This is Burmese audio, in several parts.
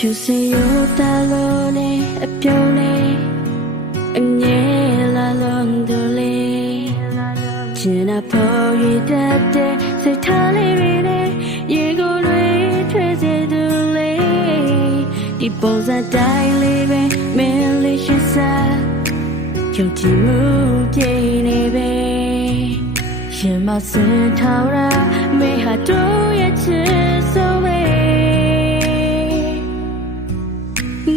ဖြူစင်ရိုးသားလို့နေအပြုံးနေအငဲလာလုံးတို့လေးကျင်နာပေါ်ရတဲ့စိတ်ထားလေးတွေနဲ့ရေကိုယ်တွေထွေးစေသူလေးဒီပုံစံတိုင်းလေးပဲမင်းလေးရှိစားယုံကြည်မှုပြည့်နေပဲရှင်မစင်ထောင်ရာမေဟာတို့ရဲ့ချစ်ဆိုပဲ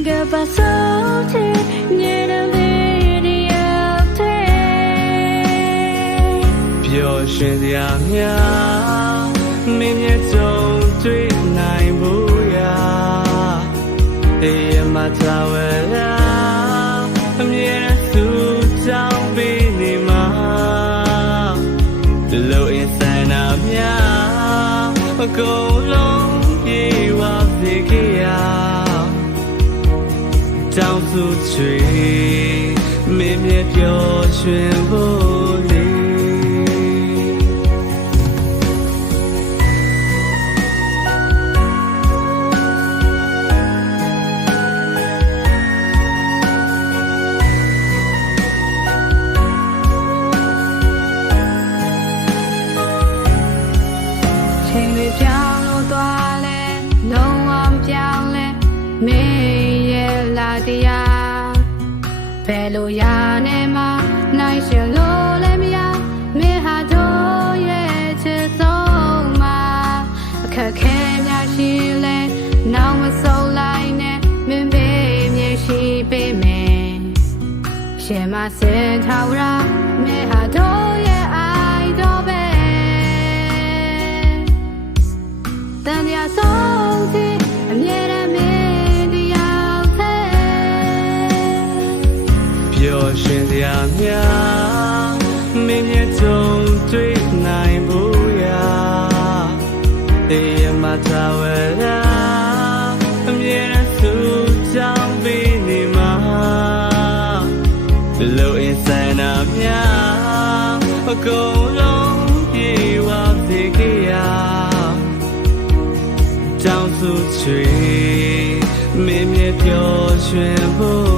ကဘာဆိုချေညနေလေးဒီရောက်တဲ့ပျော်ရွှင်စရာများမင်းရဲ့ကြုံတွေ့နိုင်ဘူးရာအေးမသာဝဲလာအမြဲသူကြောင့်ပြီးနေမှာလို့အစံနာများအကုန်လုံးပြေဝစေခဲ့ရတောင်းစုချွေမင်းမြပျော်ရွှင်ဖို့လေချိန်တွေပြောင်းလို့သွားလဲလုံးဝမပြောင်းလဲမင်းရဲ့လာတရားဘယ်လိုရနေမှနိုင်ရှင်လို့လည်းမရမင်းဟာတို့ရဲ့ချစ်ဆုံးမှာအခက်ခဲများရှိလဲနောက်မဆုံးလိုက်နဲ့မင်းပေးမြေရှိပေးမယ်ရှင်မစင်ထောင်ရာမင်းဟာတို့ရဲ့အိုင်တော်ပဲတန်ရဆုံးစီအမြဲတမ်းမင်းတရားသေးပျော်ရွှင်စရာများမင်းရဲ့ကြုံတွေ့နိုင်ဘူးရာအေးမသာဝဲလာအမြဲသူကြောင့်ပြီးနေမှာလို့အစံနာများအကုန်လုံးပြေဝစေခဲ့ရတောင်းစုချွေမင်းမြပျော်ရွှင်ဖို့